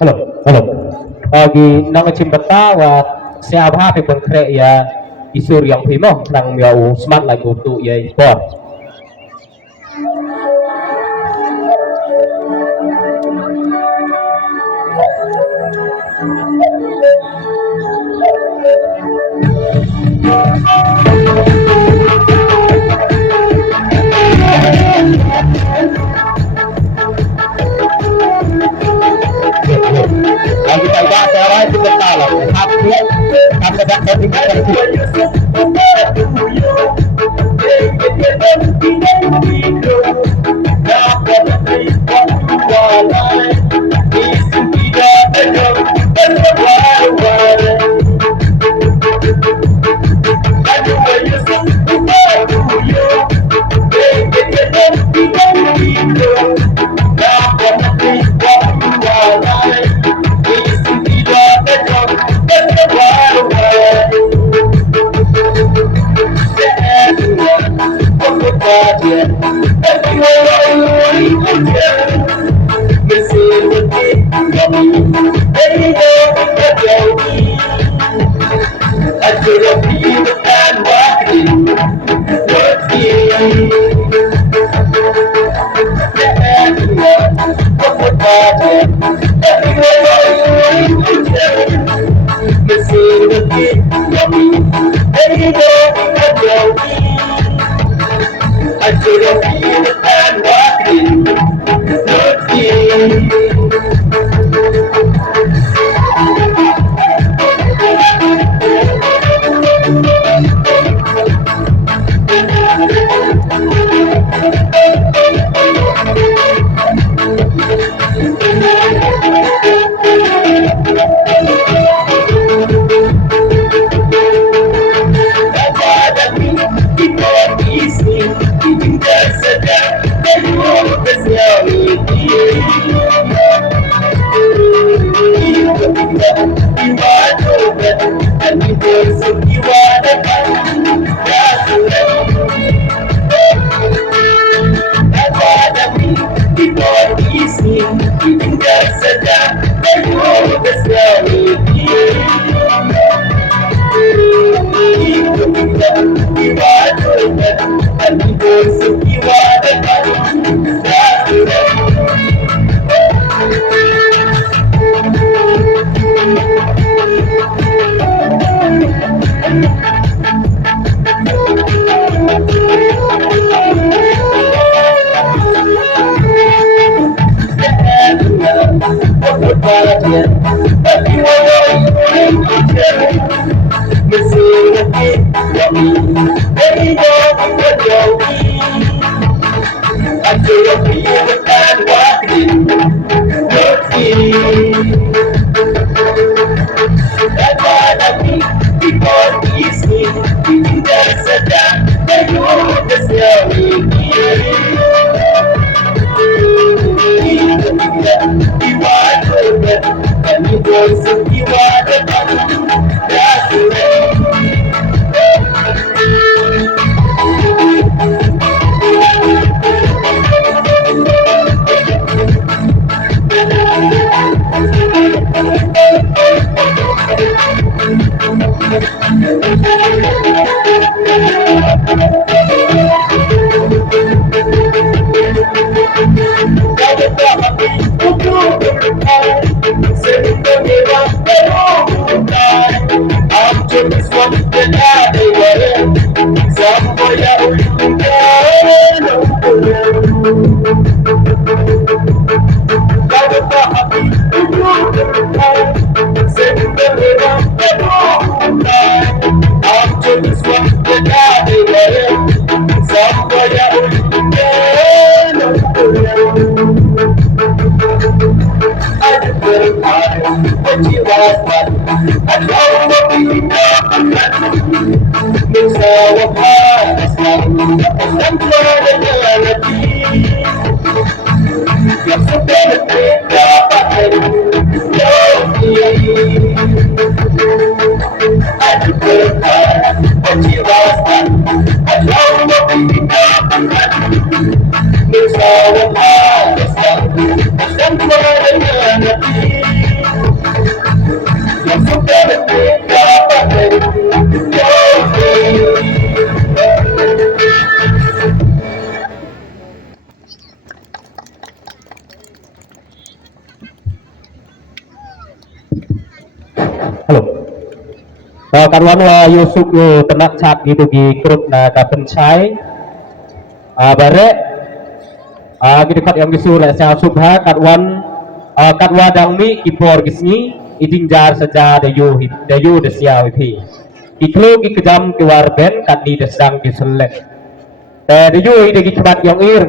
Halo, halo. Gi nang cimbata wa siapa pe pun kre ya isur yang primo nang miau smart lagu tu ya sport. Lagi saya sekarang itu bertalah. Tapi dah tinggal di situ. Halo. Karuan Yusuf tenak chat gitu di grup na ka pynshai bareh gitu kat yang gisu la sa subha karuan katwa dangmi kipor gisni idinjar saja dayu desya wi iklu ki kejam ki warben kat di desang di selek dayu ide ki cepat yang ir